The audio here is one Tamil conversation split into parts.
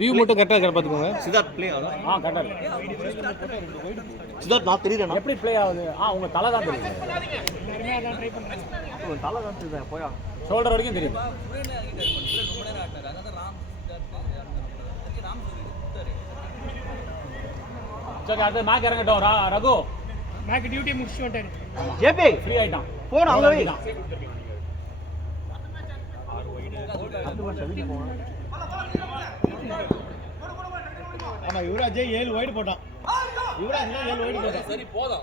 வியூ மட்டும் கரெக்டாக பார்த்துக்கோங்க. சித்தார்த் ப்ளே ஆகுது. கரெக்டாக சித்தார்த் நான் தெரியுறேன். எப்படி ப்ளே ஆகுது? உங்கள் தலை தான் தெரியுது. தலை தான் தெரியுது. போயா ஷோல்டர் வரைக்கும் தெரியுது. சரி, அடுத்து மேக் இறங்கட்டும். ரகு மேக் டியூட்டி முடிச்சு வந்துட்டாரு. ஜேபி ஃப்ரீ ஆயிட்டான். போன் அங்க வை. ஆமா, யுவராஜ் 7 வைட் போட்டான். யுவராஜ் 7 வைட் போட்டான். சரி போதும்.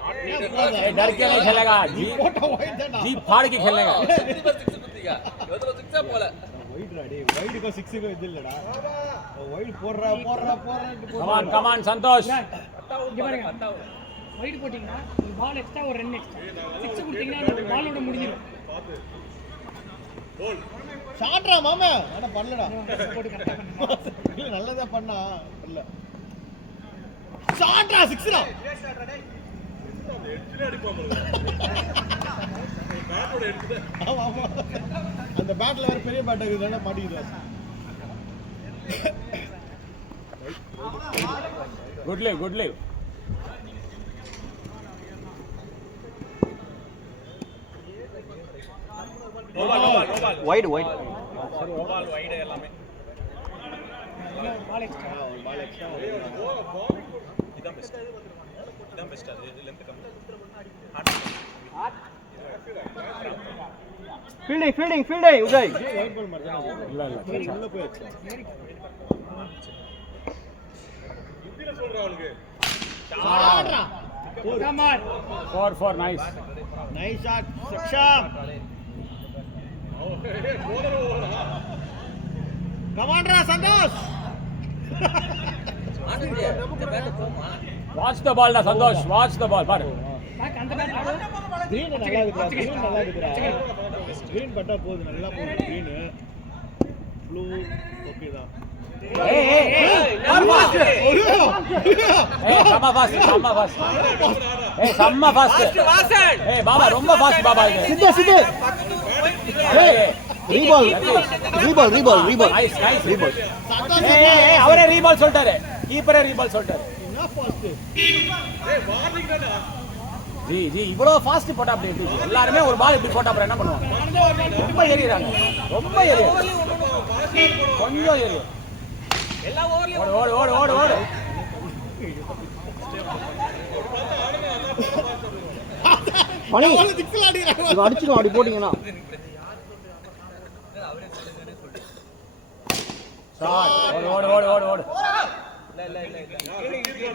डर के नहीं खेलेगा जी, போட்டா வைட் தான்டா. जी फाड़ के खेलेगा. சிக்ஸ் குத்தியா எதுல சிக்ஸா போல வைட்ரா டேய், வைடுக்கு 6க்கு இது இல்லடா. வைட் போடுறா. கமான் சந்தோஷ். இங்க பாருங்க, வைட் போட்டீங்கன்னா ஒரு பால் எக்ஸ்ட்ரா, ஒரு ரன் எக்ஸ்ட்ரா. 6 கொடுத்தீங்கன்னா அந்த பாலோட முடிஞ்சிடும். கோல் ஷாட்ரா மாமா. அட பண்ணலடா. போட்டு கரெக்டா பண்ணா. இல்ல நல்லதா பண்ணா. இல்ல ஷாட்ரா 6ரா. ஆமா அந்த பேட்ல வேற பெரிய பேட் இருக்குதுன்னா மாட்டிக்குது. Good leave. வைட் சரி ஓவல் வைட் எல்லாமே பால் எக்ஸ்ட்ரா. இதான் பெஸ்ட் அது லெந்த் கம்மி. ஃபீல்டிங் உதய். வைட் பால் மார்றா. இல்ல உள்ள போயாச்சு. இந்தில சொல்றா அவளுக்கு ஷாட்ரா. Come on. 4 nice shot Saksham. கமாண்டரா Santosh. Watch the ball. Santosh watch the ball. பாரு மேக் அந்த பேட் ஆடு. கிரீன் நல்லா இருக்குடா. கிரீன் பட்டா போகுது, நல்லா போகுது. கிரீன் ப்ளூ ஓகே தான். செம்ம ஃபாஸ்ட். பாபா ரொம்ப ஃபாஸ்ட் பாபா. சித்து ரீபால். அவரே ரீபால் சொல்லிட்டாரு. கீப்பரே ரீபால் சொல்லிட்டாரு. என்ன ஃபாஸ்ட். வார்னிங் தானே. ஜி இவ்வளவு ஃபாஸ்ட் போட்டா அப்படி எப்படி? எல்லாருமே ஒரு பால் இப்படி போட்டா அப்புறம் என்ன பண்ணுவாங்க? ரொம்ப ஏறிறாங்க. கொஞ்சம் ஏறி. எல்லா ஓவர்லயும் ஓடு. பனி இது அடிச்சிடும். அப்படி போட்டீங்கன்னா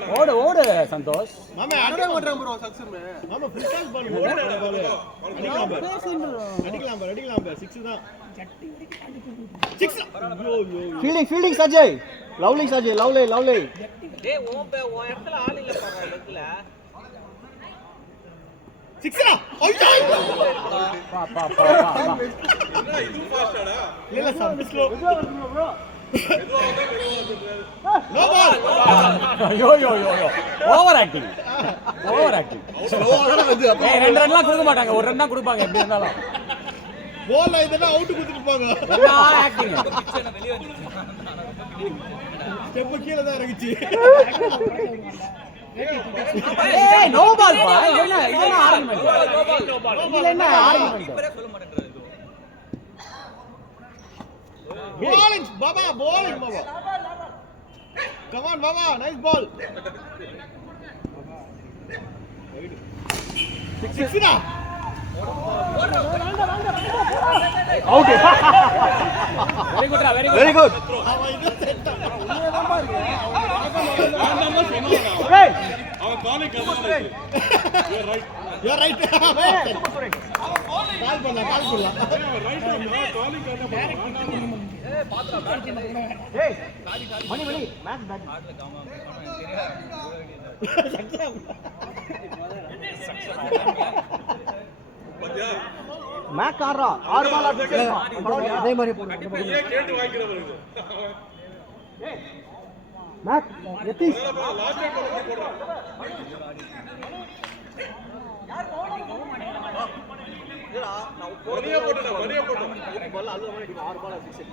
ஓடு சந்தோஷ். மாமா அடே ஓடுறான் ப்ரோ. சக்சஸ் மாமா ஃப்ரீ டாஸ் பால் அடிக்கலாம் பாரு. 6 தான். 6 fielding Sajay. Lovely Sajay. Lovely டேய் ஓ இடத்துல ஆள் இல்ல பாரு லெக்ல 6ரா. ஐயோ பா இது ஃபாஸ்டாடா. இல்ல some slow bro. No ball. ஐயோ ஓவர் ஆக்டிங். ஸ்லோவா வந்து அப்ப 2 ரன்லாம் கொடுக்க மாட்டாங்க. ஒரு ரன் தான் கொடுப்பாங்க எப்படி இருந்தாலும். பால் இதனா அவுட் குடுத்துட்டு போங்க. ஆக்டிங். பிச்சை வெளிய வந்துச்சு. ஸ்டெப் கீழ தான் இறங்கிச்சு. நோ பால் பா. இதெல்லாம் ஆர்குமென்ட். இதுல என்ன ஆர்குமென்ட்? கீப்பரே சொல்ல மாட்டேங்கறாரு. Bowling, Baba, bowling, Baba. Come on, Baba, nice ball. 6 na. Out. Very good. Hey, அவன் காலை கதறானே. you are right. கால் பண்ணலாம். ரைட் காலிங் பண்ணா. Hey, மணி மேட்ச் பேக். மேக் ஆறா 6 பால் அடிச்சு அதே மாதிரி போடு. ஏன் கேட்டு வாங்கிக்கிறவங்க. மேக் எத்திஸ் லாஸ்ட் டைம் போடுறான். யார் பவுலிங் போக மாட்டேங்கறாங்க. இல்லடா நான் பனியா போட்டேன். பால் அது மாதிரி 6 பால் 6.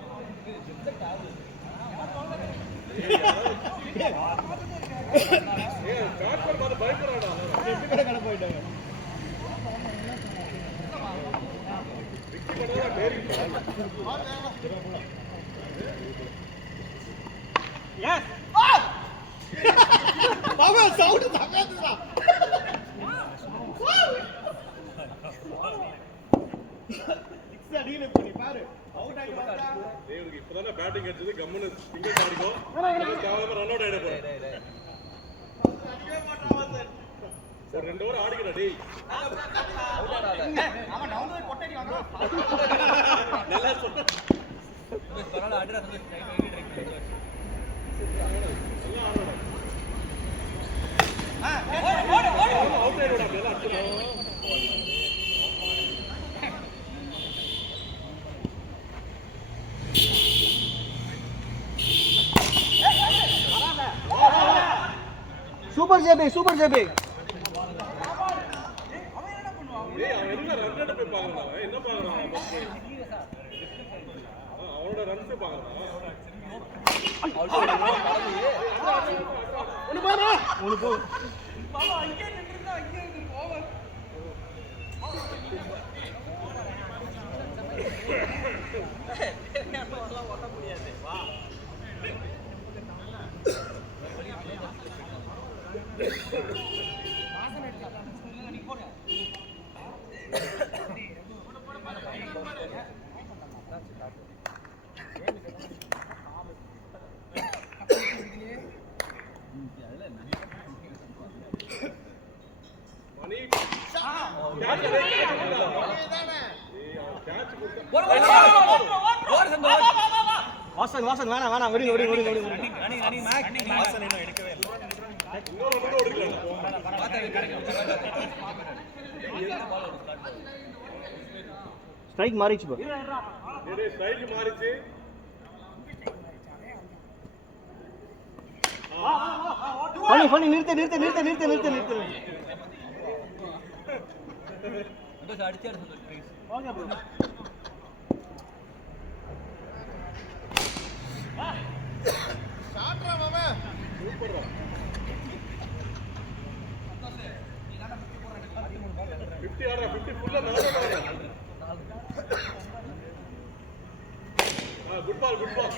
எப்படி கூட கடை போயிட்டாங்க. பாபா சவுண்ட் தக்காதுடா. சிக்ஸ் அடியில பண்ணி பாரு. அவுட் ஆகி வந்தா. டேய் இப்பதானே பேட்டிங் அடிச்சது கம்முனு சிங்கிள் ஆடிக்கோ. தேவையில்லாம ரன் அவுட் ஆயிட போறே. ஒரு 2 ஓவர் ஆடிக்கடா டேய். அவன் டவுன் போய் கொட்டடி வாங்க. நல்லா சொன்ன. பரவாயில்ல அடிடா சொல்லு. ஓடு அவுட் ஆயிடுடா நல்லா அடிச்சா. Super JP super JP. டேய் அவன் என்ன ரன் எடுத்து போய் பாக்குறான். என்ன பாக்குறான்? அவனோட ரன்ஸ் பாக்குறான். ஒன்னு பாரு. ஒன்னு போ. பாபா அங்கே நின்னுடா அங்கே ஓவர். என்னலாம் ஓட்ட முடியாது. வா. மணி கேட்ச் கொடுத்தா. வாசன் வாசன் வேணாம் வேணாம் விடுங்க விடுங்க விடுங்க விடுங்க. வாசன் இன்னும் எடுக்கவே இல்ல. இன்னொரு ரன் எடுக்கல. ஸ்ட்ரைக் மாறிச்சு பா. டேய் ஸ்ட்ரைக் மாறிச்சு. பண்ணி நிறுத்து நிறுத்து நிறுத்து நிறுத்து நிறுத்து நிறுத்து. அடிச்சு அடிச்சு ப்ளீஸ். Okay bro. ஷாட்ரா மாமா. சூப்பர்டா. 50 ஆடுறா 50 ஃபுல்லா நாலு ஆடுறா. Good ball good ball.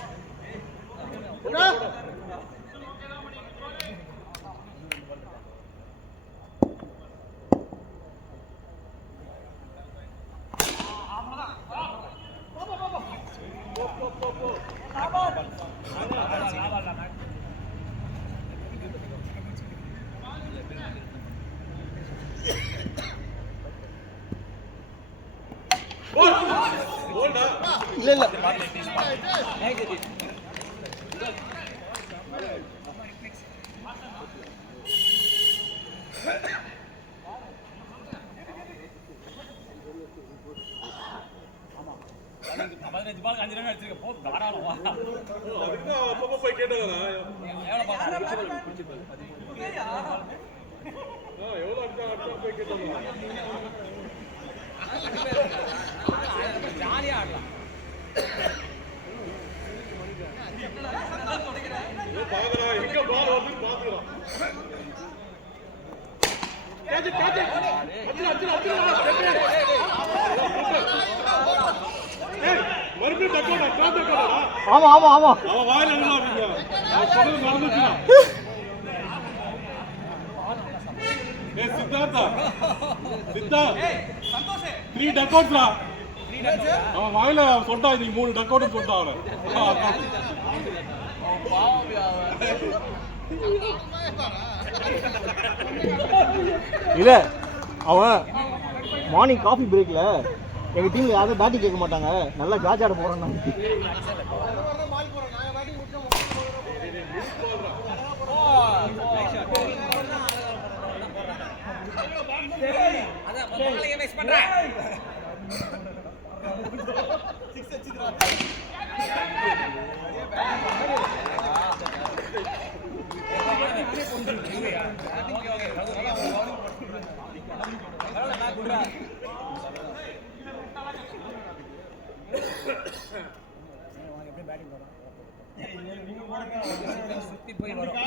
இல்ல இல்ல அதுக்கு அப்பப்போ போய் கேட்டதா எவ்வளவு அடிச்சா போய் கேட்டதா ஜாலியா ஆடலாம். பாக்குறான் எங்க பால் வந்து பாக்குறான். மறுபடியும் டக்கோடா ஆமா ஆமா ஆமா. அவன் வாயில என்ன அப்படிங்க அவன் சொன்னது நடந்துச்சுனா. ஏய் சித்தார்த்தா சித்தா சந்தோஷ் 3 டக்கோட்ஸ்டா. அவன் வாயில சொல்லிட்டா நீ 3 டக்கோட்னு சொல்லிட்டான் அவன். இல்ல அவன் மார்னிங் காஃபி பிரேக்ல எங்க டீம்ல யாரும் பேட்டிங் கேட்க மாட்டாங்க, நல்லா ஜார்ஜ் ஆட போறோம். பேட்டிங் போறோம். சுத்தி போய் வரும்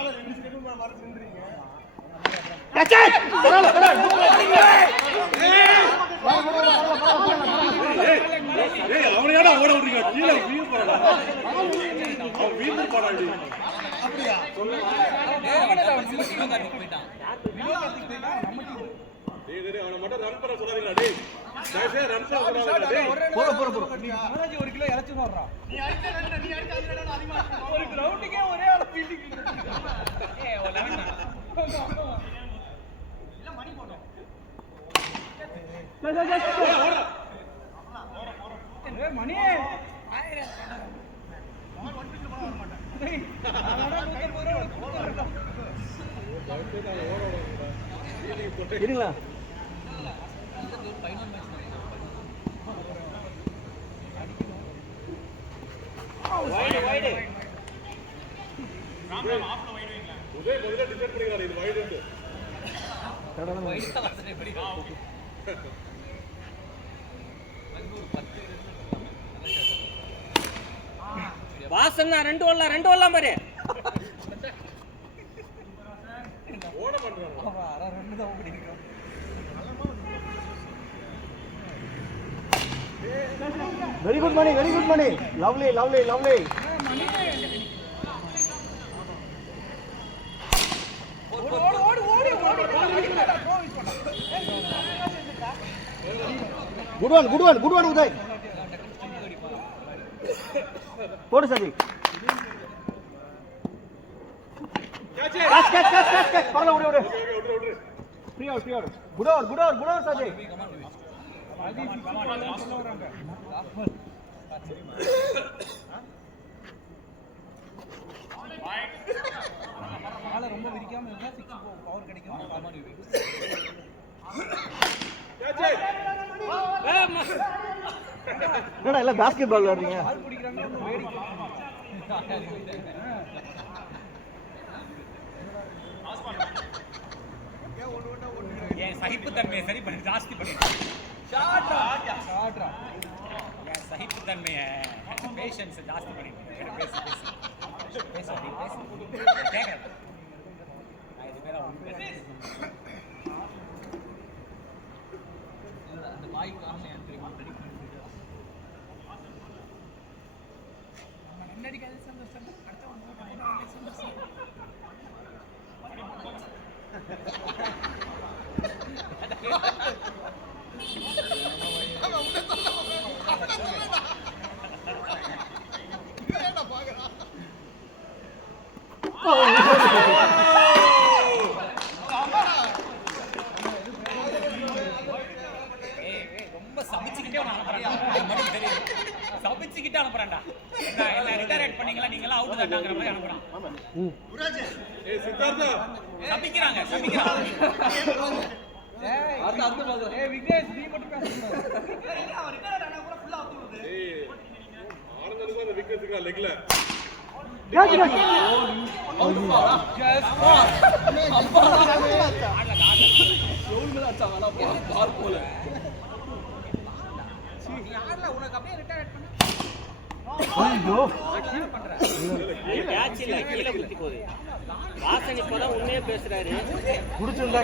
அவனையாடா ஓட விடுறீங்க கீழே வீல் போடா அவன் வீல் போடாடி அப்படியா அவன் சிவகார்த்திக் போயிட்டான் டேய் அவனை மட்டும் ரன் பண்ண சொல்லாதீங்கடா டேய் டேய் ரன் பண்ண சொல்லாதீங்கடா டேய் போற நீ 1 கிலோ இறச்சு வர்றா நீ அடிச்ச அதிகமா ஒரு கிரவுண்டுக்கே ஒரே ஆள ஃபீல்டிங் ஏய் 11 இல்ல மணி போட்டோம் ஏய் மணி அவன் 1 பிட்ல போட வர மாட்டான் இருங்களா முதல்ல டிசைட் பண்ணிக்கிறாரு இது வைட் வந்து வாசன்னா ரெண்டு வரலாம் பாரு ஓட பண்றாங்க ரெண்டு தான் ஓடிக்கிறான் very good Mani lovely good one Uday போடு சதி கேட்ச் பரல ஓடு ஃப்ரீ அவுட் குட் ஓவர் சதி ரொம்ப விரிக்காம இருந்தா 6 பவர் கிடைக்கும் என்னடா எல்லாம் பாஸ்கெட் பால் விளையாடுறீங்க பால் பிடிக்கிறாங்க வேடிக்கை என் சகிப்புத்தன்மையை சரி பண்ணி ஜாஸ்தி பண்ணி ஷாட்ரா என் சகிப்புத்தன்மையை பேஷன்ஸை ஜாஸ்தி பண்ணிட்டு பேச கேட்கறேன் நான் இது மேல அந்த பாய் காரணம் எனக்கு தெரியுமா முன்னாடிக்காது சந்தோஷம் அடுத்த சந்தோஷம் ரொம்ப சபிச்சுக்கிட்டே அனுப்புறான்டா என்ன ரிட்டையர் பண்ணீங்களா நீங்களா அவுட் தாண்டாங்கிற மாதிரி அனுப்புறான் ஏய் சித்தார்த்தா சபிக்கிறாங்க விக்னேஷ் நீ மட்டும் பேசக்கூடாது ஏய் ஆனந்தனுக்கு அந்த விக்கெட் இருக்கா லெக்ல உனக்கு அப்படியே ரிட்டையர் பண்ண கீழே குத்தி போகுது வாசன் இப்பதான் உண்மையே பேசுறாரு குடிச்சிருந்தா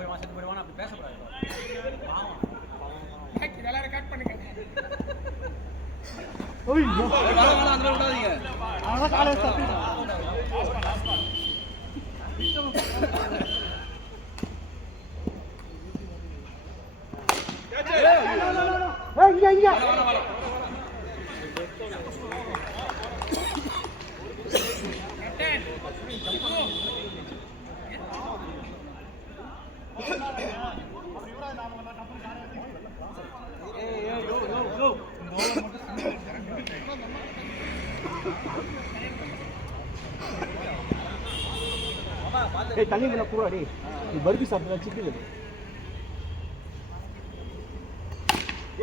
செத்து போயிடுவான் அப்படி பேசக்கூடாது இதெல்லாம் ரெக்கார்ட் பண்ணுங்க தண்ணி மேல கூடாடி நீ பர்பி சாப்பிட்டா சிக்கல்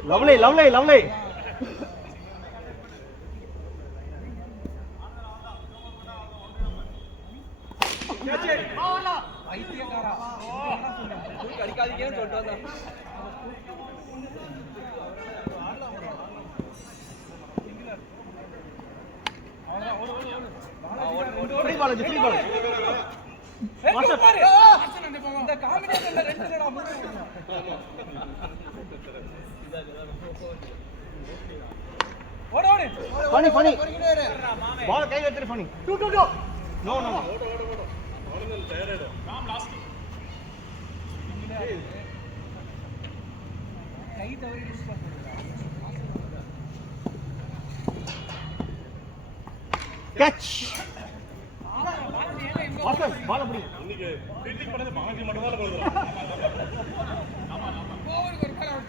லவ்லி ஐத்தியக்காரா அடிக்காதீங்கன்னு சொல்லிட்டு வந்தா ஃப்ரீ பால் ஃப்ரீ பால் இந்த காம்பினேஷன்ல ரெண்டு இல்லடா மூணு ஓடு ஓடு ஃபனி ஃபனி பால் கையில எடுத்து ஃபனி டூ நோ நோ கை தவறி யூஸ் பண்ணுங்க கேட்ச் வாசல் பால் அப்படி இன்னைக்கு ஃபீல்டிங் பண்ணது பாலாஜி மட்டும் தான் போகுது.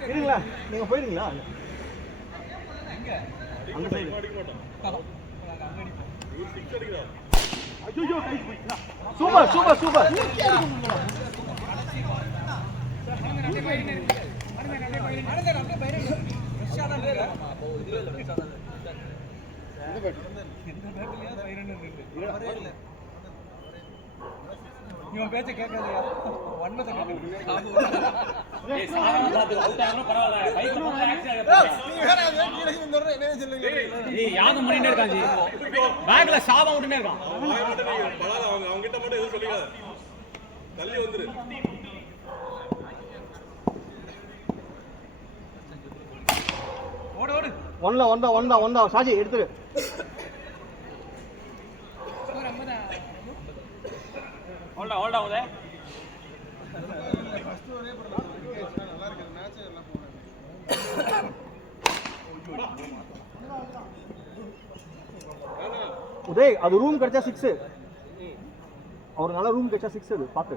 இருங்களா நீங்க போயிருங்களா அந்த சைடு அடிக்க மாட்டோம். இவர் 6 அடிக்கிறார். ஐயோ சூப்பர் சூப்பர் சூப்பர் இவன் பேச்ச கேட்காதயா வன்மத்தை ஏய் சாமி அவுட் ஆகணும் பரவாயில்லை பைக் போனா ஆக்சிடென்ட் ஏய் யாதம் பண்ணிட்டே இருக்கான் ஜி பேக்ல சாபம் விட்டுட்டே இருக்கான் அவங்க கிட்ட மட்டும் எதுவும் சொல்லிக்காத. தள்ளி வந்துரு. ஓடு ஓடு ஒன்லா சாஜி எடுத்துரு ஹோல்ட் ஆகுதே உதய் அது ரூம் கிடைச்சா 6 அவர் நல்ல ரூம் கிடைச்சா 6 அது பாத்து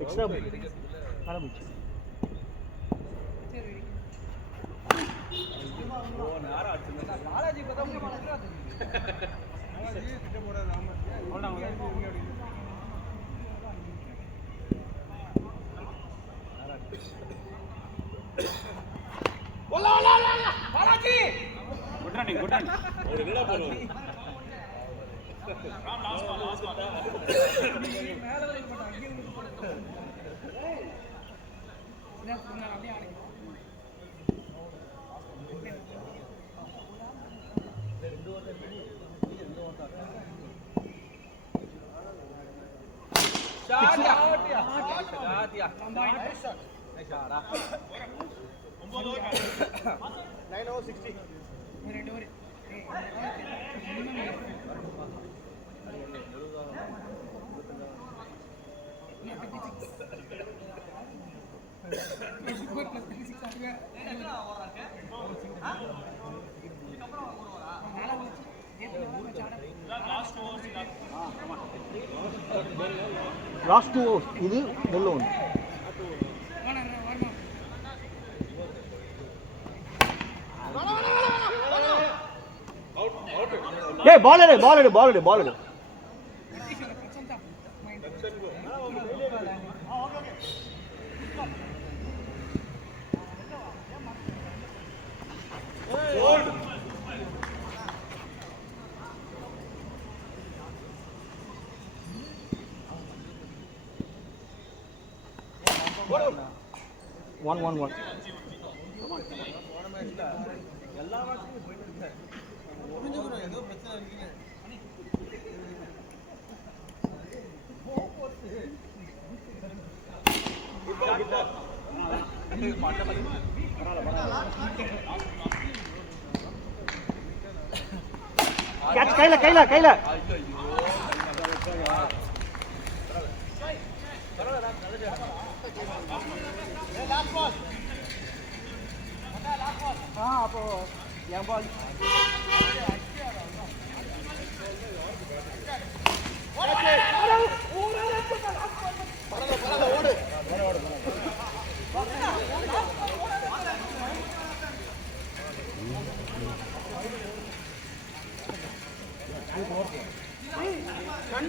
எக்ஸ்ட்ரா ஆரம்பிச்சு பாலாஜி பார்த்தா பாலாஜி குட் ரன்னிங் அவர் என்னடா பண்ணுவாரு? மேல வரைக்கும் போட்டான் அங்கே இருந்து போட்டான் அப்படியே ஆடுங்க லாஸ்ட் 2 ஓவர்ஸ் இது வெல்ல ஒன் ஏய் பால் எடு one catch கையில அப்போ என் பால்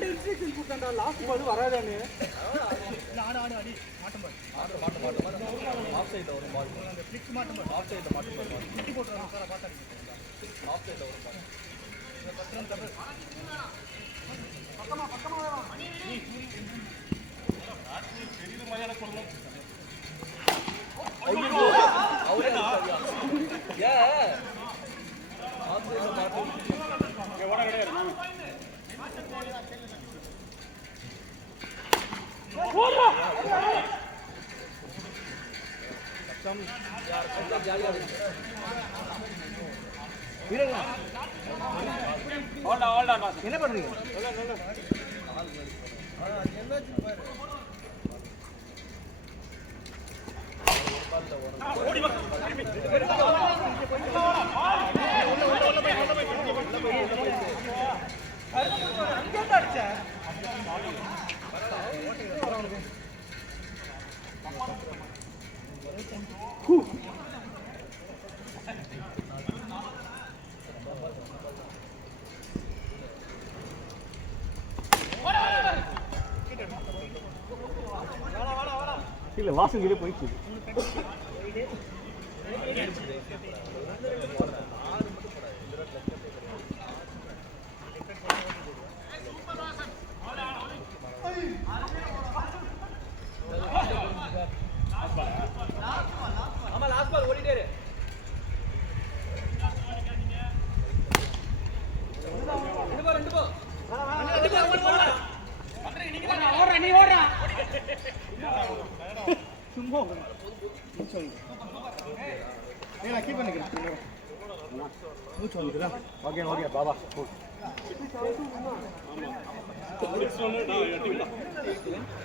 2 இன்ஸ்ட்ரக்ஷன் கொடுத்தான்டா லாஸ்ட் பால் வராதானே ஆடி மாட்டம் பாரு ஆஃப் சைடுல வரும் பால் அந்த ஃபிக்ஸ் மாட்டம் பாரு ஆஃப் சைடுல மாட்டம் பாரு கிட்டி போட்டு வர சார் பாத்தாங்க ஆஃப் சைடுல வரும் பால் இந்த பத்திரம் தப்பு பக்கமா பெரிய மயான கொடுங்க அவரே ஏ ஆஃப் சைடுல மாட்டம் இங்க ஓட கிடையாது போடா சம் யார் கொஞ்சம் ஜாலியா இருக்கு ஹோல்ட் ஆன் என்ன பண்றீங்க இல்ல வாசல் கீழே போயிடுச்சு ஆமா லாஸ்ட் பால் ஓடிட்டே இரு ரெண்டு போ ஓடுறா நீ ஓடுறா சும்மா ஏய் நான் கீப் பண்ணிக்கிறேன் மூச்சு வந்துடா ஓகே ஓகே பாபா நெக்ஸ்ட் ஒன் நான் எட்டிக்கலாம்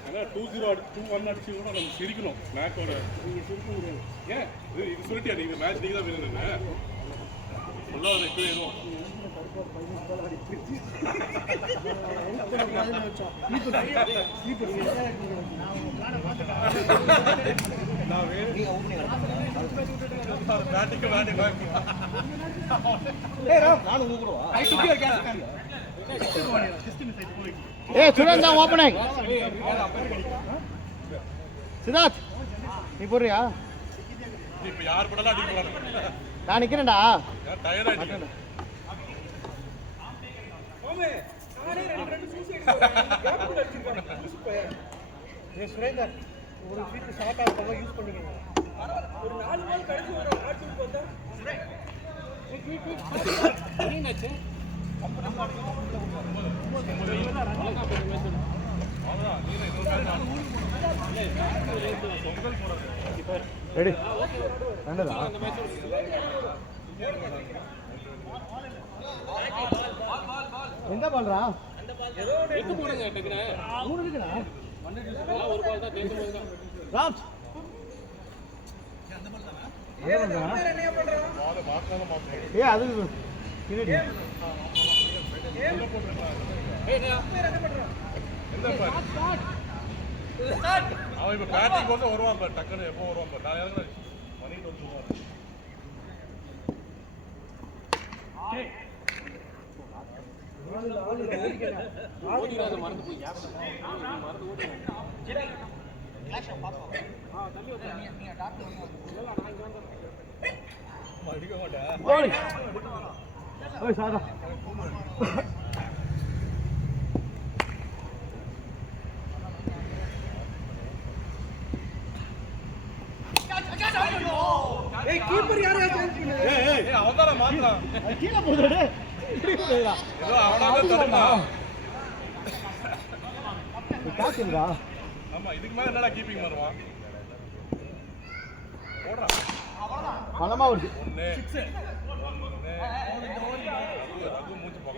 அங்க 2-0 2-1 அடிச்சு கூட நம்ம சிரிக்கணும் மேட்சோட நீங்க சிரிக்க முடியாது ஏன் இது சொல்லிட்டியா நீங்க மேட்ச் நீங்க தான் வின்னுங்க சொல்லாத இப்போ ஏதோ ஏய் சுரேந்தா ஓபனிங் சித்தார்த் நீ போறியா இப்போ யார் படலாம் அடிக்க போறாங்க நான் நிக்கிறேன்டா டயர்ட் ஆயிடுச்சு ஓமே நானே ரெண்டு சூசைட் கேப் கூட அடிச்சிருக்காங்க ஏய் சுரேந்தர் ஒரு ஃபீட் ஷார்ட் ஆகுறத யூஸ் பண்ணுங்க ஒரு 4 பால் கழிச்சு வர ஆட்சி பார்த்தா என்னாச்சு ரெடி ரெண்டுதா எந்த பால்ரா எட்டு போடுங்க டக்குனு மூணு இருக்குடா ஒரு பால் தான் தேர்ந்து போகுது ராம் என்ன பண்றான் பால் மாத்தாத மாத்தணும் ஏய் அது பின்னாடி என்ன பாரு அவன் இப்போ பேட்டிங் போது வருவான் பாரு டக்குன்னு எப்போ வருவான் பாரு நான் இறங்குறேன் மணிட்டு வந்து சொல்லுவாரு ஓடிடாத மறந்து போய் மறந்து ஓடி ஓய் ஓய் சாதா ஏய் கீப்பர் யாரையா சேஞ்ச் பண்ணு ஏய் அவன் தான் மாத்தலாம் கீழே போடுடா இப்படி போடுடா ஏதோ அவனால தடுமா காத்துடா ஆமா இதுக்கு மேல என்னடா கீப்பிங் பண்ணுவான் போடுறா பலமா வருது ஒண்ணு அது மூஞ்சி பாக்க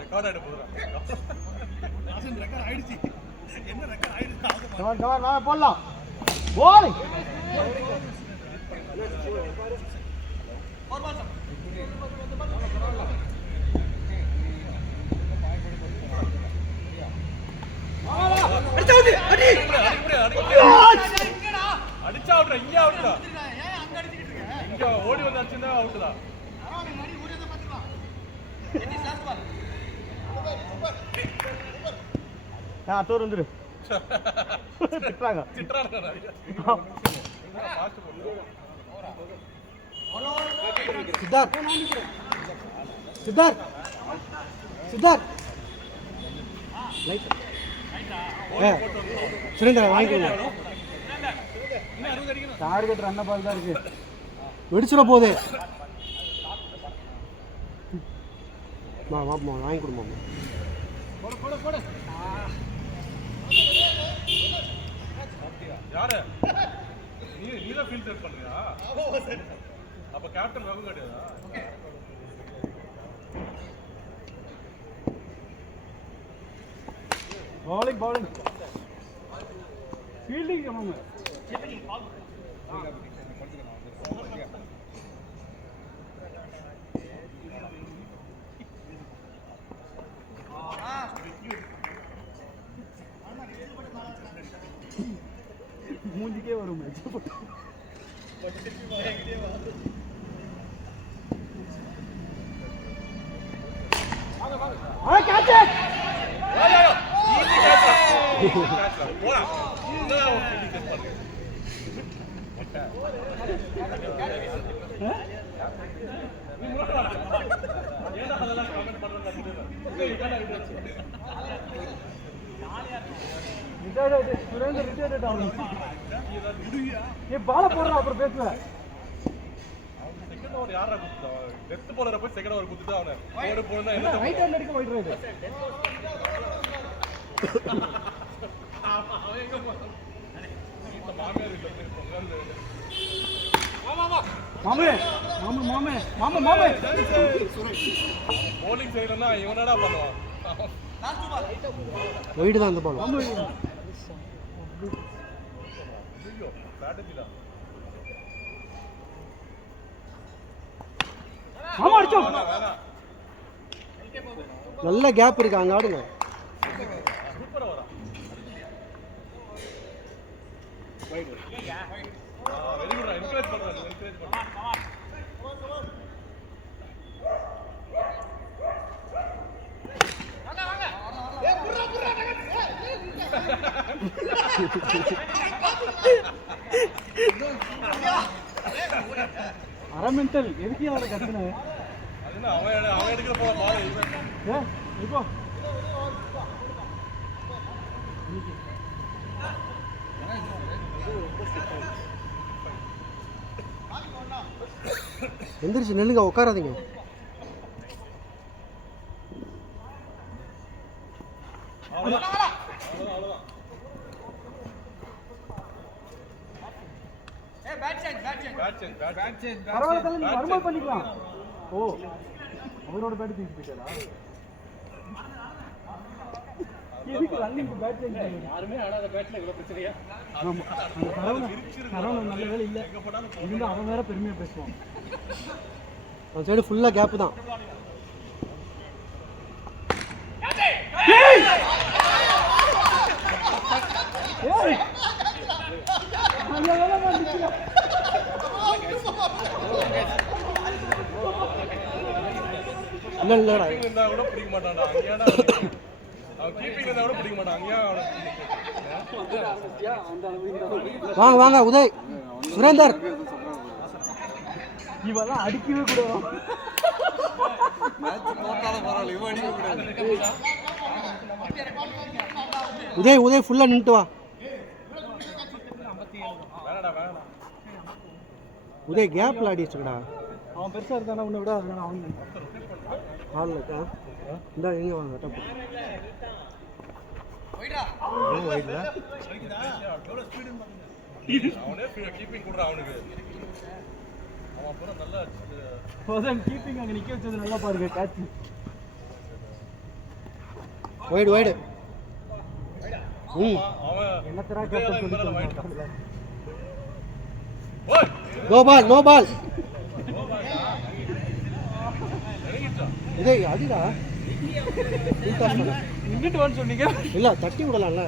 ரெக்கார்ட் ஆயிட்டு போடுறா ரெக்கார்ட் ஆயிடுச்சு என்ன ரெக்கார்ட் ஆயிடுச்சு கமான் கமான் நான் போடலாம் போய் அடிச்சா அவுட்ரா இங்க அவுட்ரா இங்க ஓடி வந்து அடிச்சிருந்தா அவுட்ரா டோர் வந்துரு திட்டுறாங்க சித்தார்த் சித்தார்த் சித்தார்த் சுரேந்தர் வாங்கிக்கோங்க டார்கெட் ரன்ன பால் தான் இருக்கு வெடிச்சிட போகுது வாங்கி கொடுமா யாரு நீ தான் ஃபீல்ட் செட் பண்றியா அப்ப கேப்டன் ரகு கிடையாதா bowling fielding கமாங்க மூஞ்சிக்கே வரும் மேட்ச் கேட்ச் போடா சுரேந்தர் ரிட்டையர்ட் ஆகணும் ஏ பால போடுறா அப்புறம் பேசுவேன் செகண்ட் ஓவர் யாரா குத்துதா டெத் போலற போய் செகண்ட் ஓவர் குத்துதா அவன ஓவர் போனா என்ன ரைட் ஹேண்ட் அடிக்க வைட் ரைட் இந்த மாமியார் வீட்ல போய் பொங்கல் மாமே மாமே மாமே மாமே மாமே bowling செய்யலன்னா இவனடா பண்ணுவான் வைட் தான் அந்த பால் ஐயோ ஸ்ட்ராட்டஜி தான் மாமா அடிச்சோம் வேணா நல்ல கேப் இருக்கு அங்க ஆடுங்க சூப்பரா வரா வெரி குட் என்கரேஜ் பண்றாங்க என்கரேஜ் பண்றாங்க அரமெண்டல் எதுக்கு அவரை கத்துன அதுனா அவன் எடுக்கிற போல பால் இப்போ எந்திரிச்சு நில்லுங்க உட்காராதீங்க மறுபடியும் பண்ணிக்கலாம் ஓ அவரோட பேட் தூக்கி போயிட்டாரா எதுக்கு ரன்னிங் பேட் சேஞ்ச் யாருமே ஆடாத பேட்ல இவ்வளவு பிரச்சனையா? ஆமா அந்த சரவணன் நல்ல வேலை இல்லை இருந்தா அவன் வேற பெருமையா பேசுவான் அந்த சைடு ஃபுல்லா கேப் தான் இல்ல இல்லடா இருந்தா கூட பிடிக்க மாட்டான்டா அங்கேயாடா அவன் கீப்பிங் இருந்தா கூட பிடிக்க மாட்டான் அங்கேயா வாங்க வாங்க உதய் சுரேந்தர் இவெல்லாம் அடிக்கவே கூடாது உதய் உதய் ஃபுல்லா நின்னுட்டு வா வேணடா வேணடா உதய் கேப்ல ஆடி வச்சுக்கடா அவன் பெருசா இருந்தானா உன்னை விட அதனால அவன் ஹால்ல இருக்கா இந்த எங்க வாங்க டப்பு அவனே கீப்பிங் கொடுறான் அவனுக்கு அவன் பூரா நல்லா போதன் கீப்பிங் அங்க நிக்க வச்சது நல்லா பாருங்க கேட்ச் வைட் வைட் அவன் என்ன தரா கேப்டன் சொல்லிட்டு ஓய் நோ பால் இதே அடிடா இங்கிட்டு வந்து சொன்னீங்க இல்ல தட்டி விடலாம்ல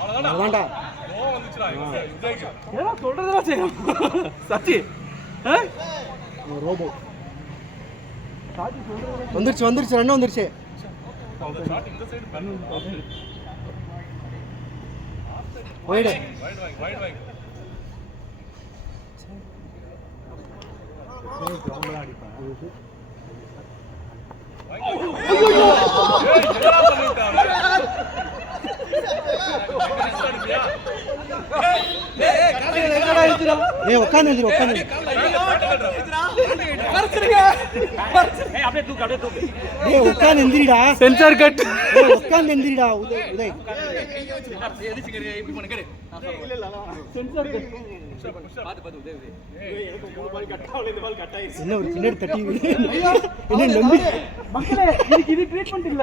அவ்வளோதான்டா கோவம் வந்துச்சுடா விஜய்க்கு ஏதோ சொல்றதெல்லாம் செய்யும் சச்சி ரோபோ வந்துருச்சு ரன் வந்துருச்சு. அந்த ஷாட் இந்த சைடு பண்ணு வைடு வைட் வாங்கி உட்காந்து உட்காந்து எந்திரிடா. Sensor cut. உட்காந்து எந்திரிடா உதய். என்ன ஒரு பின்னாடி தட்டி என்ன நம்பி இது ட்ரீட்மெண்ட் இல்ல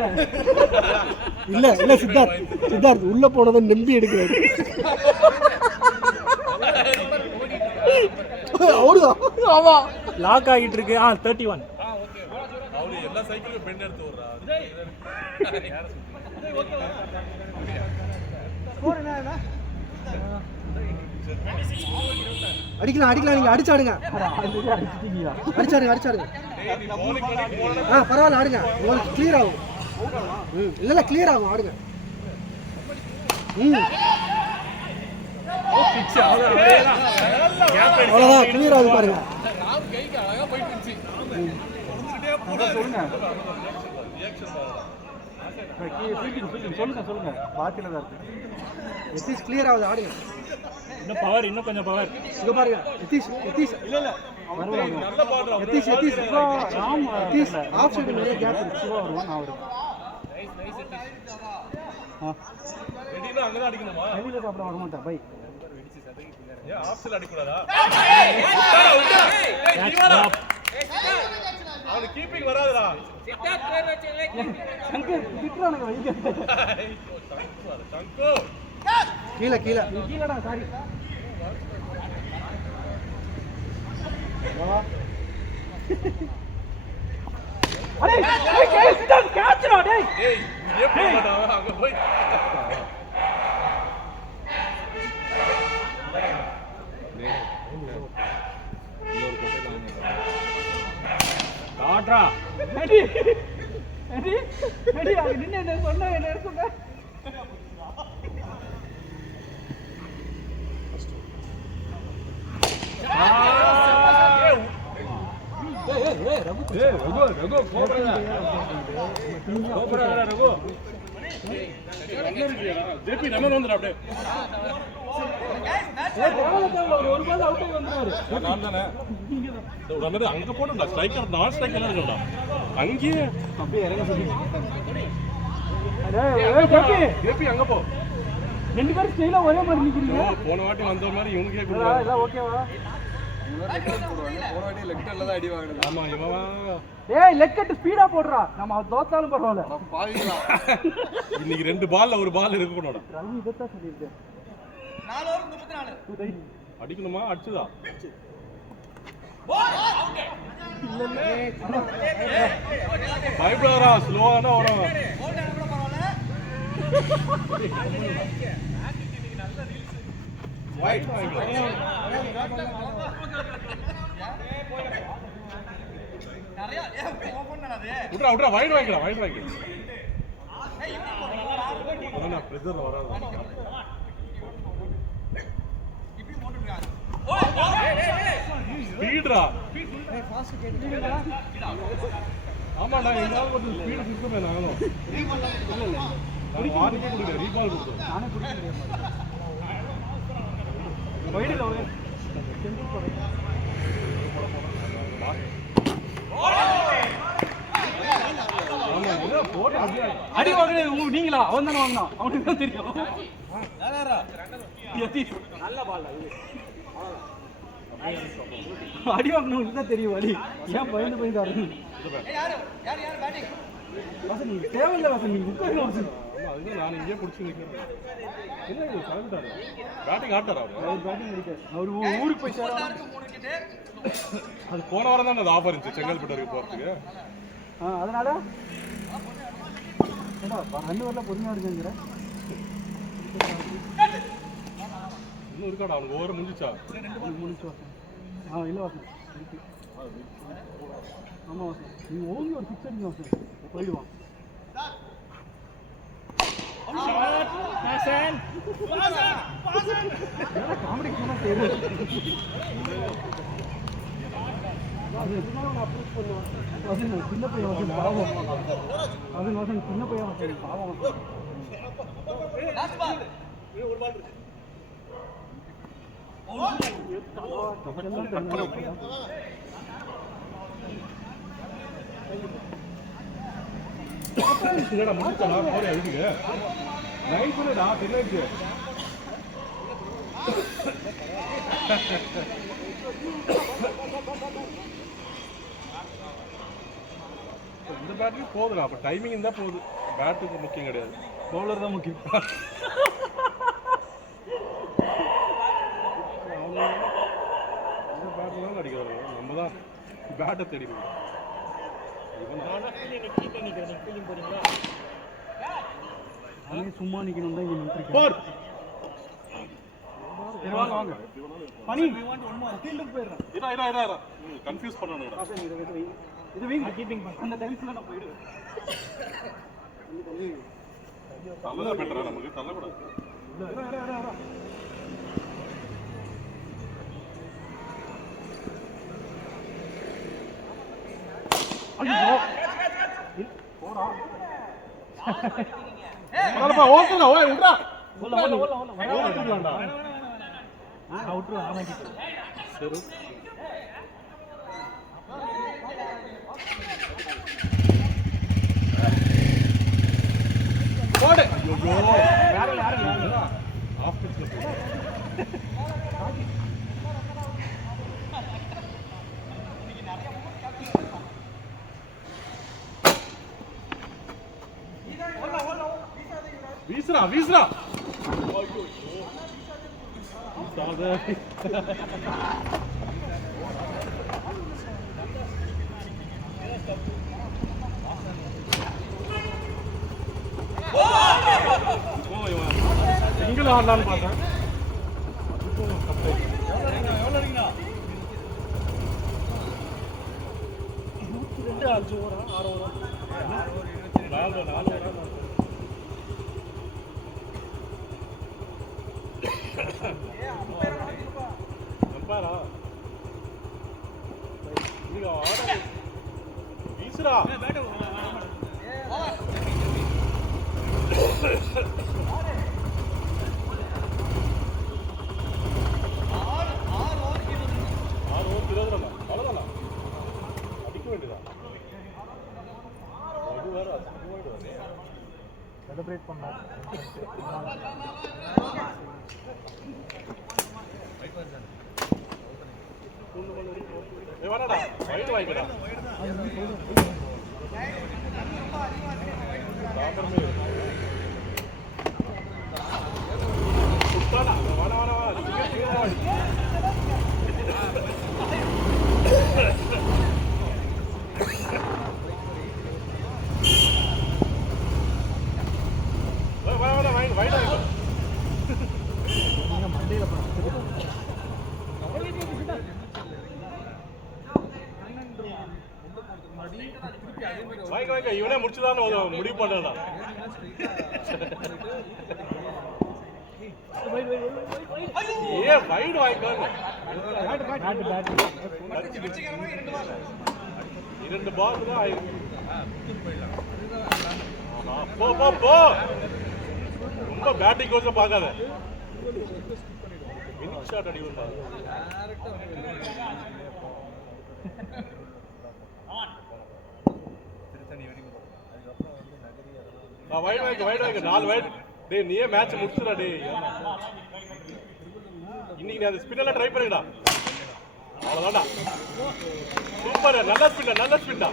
இல்ல சித்தார்த் உள்ள போனதை நம்பி எடுக்கிறாரு. ஆமா லாக் ஆகிட்டு இருக்கு. 31. அவரு எல்லா சைக்கிளும் பெண்ட் எடுத்து வர்றா. அடிக்கலாம் நீங்க அடிச்சாடுங்க. அடிச்சாடுங்க. பரவாயில்ல ஆடுங்க, உங்களுக்கு கிளியர் ஆகும். இல்ல கிளியர் ஆகும், ஆடுங்க. அவ்வளவுதான், கிளியர் ஆகுது பாருங்க. சொல்லுங்க பாக்கில தான் இருக்கு. எத்திஸ் கிளியர் ஆகுது, ஆடுங்க. இன்னும் கொஞ்சம் பவர். இங்க பாருங்க எத்திஸ் இல்ல நல்ல பாடுறா. எத்திஸ் ஆஃப் சைடு நிறைய கேப் இருக்கு. சிவா வருவான், நான் வருவேன். ரெடினா அங்க தான் அடிக்கணுமா? வெளியில சாப்பிட வர மாட்டேன் பை. ஏன் ஆப்ஸ்ல அடிக்கூடாதா? அவனு கீப்பிங் வராதுடா. திட்டுறானுங்க வைங்க. சங்கு கீழடா, சாரி. அரே கேட்ச் கேட்ச்டா டேய். ஏய் எப்படி போடா அங்க போய். காட்ரா ரெடி அங்க நின்னு என்ன சொன்னா ஜேபி ரமன் வந்துடா அப்படியே. ஒரு பால் அவுட் ஆகி வந்தாரு. நான் தானே ரமன் அங்க போடுடா. ஸ்ட்ரைக்கர் நான் ஸ்ட்ரைக்கர் இருக்கடா. அங்கேயே அப்படியே இறங்க சொல்லி. ஜேபி அங்க போ. ரெண்டு பேரும் ஸ்டைலா ஒரே மாதிரி நிக்கிறீங்க. போன வாட்டி வந்த மாதிரி இவனுக்கே எல்லாம் கொடுங்க. ஓகேவா? ஆமா இவவா ஏய் லெக் கட் ஸ்பீடா போடுறா. நம்ம தோத்தாலும் பரவாயில்ல. இன்னைக்கு 2 பால்ல ஒரு பால் இருக்க கூடாது. ரவி இதத்தான் சொல்லிருக்கேன். 4 ஓவர் 34. அடிக்கணுமா? அடிச்சுதா? பயப்படாதடா, ஸ்லோவா தான் வரும். வைட் விட்றா வைட் வாங்கிக்கலாம். வைட் வாங்கிக்கலாம். பிரஷர் வராது. ஸ்பீட்ரா. ஆமாடா, எங்களால் கொஞ்சம் ஸ்பீடு சுத்தமே நாங்களும். வாரிக்கே கொடுக்குறேன், ரீபால் கொடுக்குறோம். நானே பிடிக்க முடியாது. வைடுல ஒரு அடி வாங்கினது நீங்களா? அவன் தானே வாங்கினான், அவனுக்கு தான் தெரியும். நல்ல பால் அடி வாங்கணும் தான் தெரியும். அடி ஏன் பயந்து போயிட்டாரு? வசன் நீங்க தேவையில்லை. வசன் நீங்க உட்காருங்க. வசன் அதுதான் நான் இங்கே பிடிச்சி நிற்கிறேன். இல்லை இது கலந்துட்டாரு. பேட்டிங் ஆட்டார் அவர். பேட்டிங் அடிக்காரு. அவர் ஊருக்கு போய் சேர. அது போன வாரம் தான் அது ஆஃபர் இருந்துச்சு செங்கல்பட்டு வரைக்கும் போகிறதுக்கு. அதனால 2 வரல பொறுமையாக இருக்குங்கிறேன். இன்னும் இருக்காடா அவனுக்கு ஓவர முடிஞ்சிச்சா? 3 நிமிஷம். இல்லை வாசன் ஆமா நீ ஓங்கி ஒரு 6 அடிக்கணும் சார் போயிடுவான் காமெடி சொன்னா தெரியும் அது அப்ரோச் பண்ணுவான் அது சின்ன பையன் வந்து பாவம் அது வந்து சின்ன பையன் வந்து பாவம் லாஸ்ட் பால் ஒரு பால் இருக்கு இல்லடா முடிச்சடா போறே அதுக்கு நைட் பண்ணடா தெரியல இந்த பேட்லயும் போகுதுடா அப்ப டைமிங் தான் போகுது பேட்டுக்கு முக்கியம் கிடையாது பவுலர் தான் முக்கியம் பேட்லாம் அடிக்கிறாங்க நம்ம தான் பேட்டை தேடி சும்மா நிக்கணும் தான் இங்க நின்றுருக்கேன் வாங்க வாங்க பனி ஃபீல்டுக்கு போயிடுறேன் இரா கன்ஃபியூஸ் பண்ணணும்டா இது வீங்க கீப்பிங் அந்த டைம்ஸ்ல நான் போயிடுவேன் நல்லதா பெட்டரா நமக்கு தள்ளக்கூடாது ஐயோ போடா வரப்பா ஓகேடா ஓய் விட்றா ஓடா அவுட்ரு ஆமாடி சரி போடு ஐயோ வேற யாரும் ஆஃப் பிட்ச்ல வீசுறா சிங்கிள் ஆடலான்னு பார்த்தேன் வீசுறா அடிக்க வேண்டியதா செலிப்ரேட் பண்ணலாம் வாடா வைட் வாங்கிடா வாங்க இவனே முடிச்சுதான் முடிவு பண்ணா ஏ வைட் வாங்கிக்கோங்க இரண்டு பால் தான் ஆயிருக்கு போ போ போ ரொம்ப பேட்டிங் கோச்ச பார்க்காத மினிட் ஷாட் அடி வந்தா வைட் வாங்க 4 வைட் டேய் நீயே மேட்ச் முடிச்சுடா டேய் இன்னைக்கு நீ அந்த ஸ்பின்னர்ல ட்ரை பண்ணுடா அவ்வளவுதான்டா சூப்பர் நல்ல ஸ்பின்டா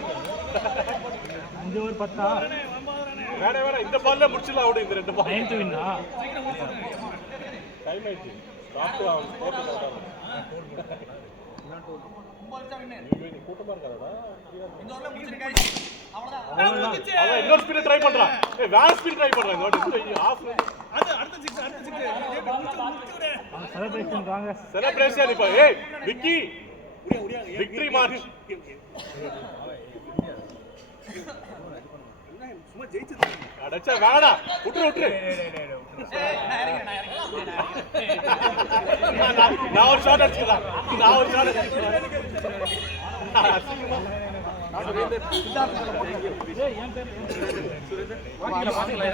5 ஓவர் 10 வேணா இந்த பால்ல முடிச்சிடலாம் அவுட் இந்த ரெண்டு பால் 9th வின்னா டைம் ஆயிடுச்சு லாஸ்ட் போட்டு கூட்டமா இருக்காதா இந்த ஓவர்ல முடிச்சிருக்காங்க அவ்வளவுதான் இன்னொரு ஸ்பீட் ட்ரை பண்றான் வேற ஸ்பீட் ட்ரை பண்றான் ஆஃப் அடுத்த 6 செலிப்ரேஷன் வாங்க செலிப்ரேஷன் இப்ப ஏய் விக்கி விக்டரி மார்ச். அடச்சா வேடா விட்டுரு. நான் ஒரு ஷாட் அடிச்சுக்கலாம்.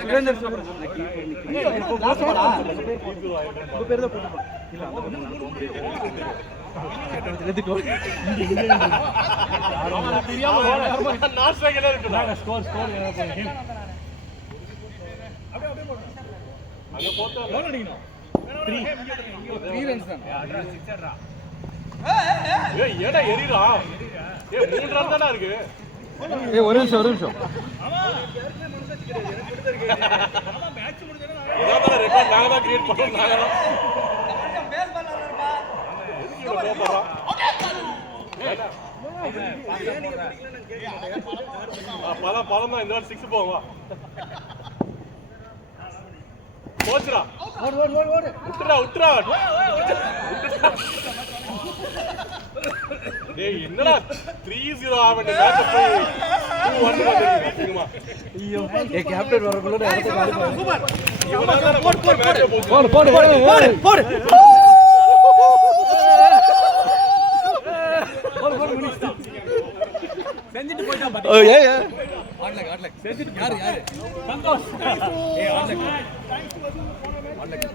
சுரேந்தர் பேர் தான் போட்டு ஏடா எரியுதா? 3 ரன் தானே இருக்கு. ஒரு நிமிஷம் இதான் ரெக்கார்ட் நாங்க தான் கிரியேட் பண்ணோம். நாங்க தான் பலம் தான் இந்த வாரம் 6 போவா. போச்சுடா. விட்டுறா. டேய் என்னடா 3-0 ஆக வேண்டிய மேட்ச் போய் 2-1 வந்துருக்கீங்க. ஐயோ ஏ கேப்டன் வரக்குள்ள அடுத்த கால் போடு. செஞ்சுட்டு போயிட்டான் பாட்டி. ஆட்லக் செஞ்சுட்டு யாரு சந்தோஷ். ஆட்லக்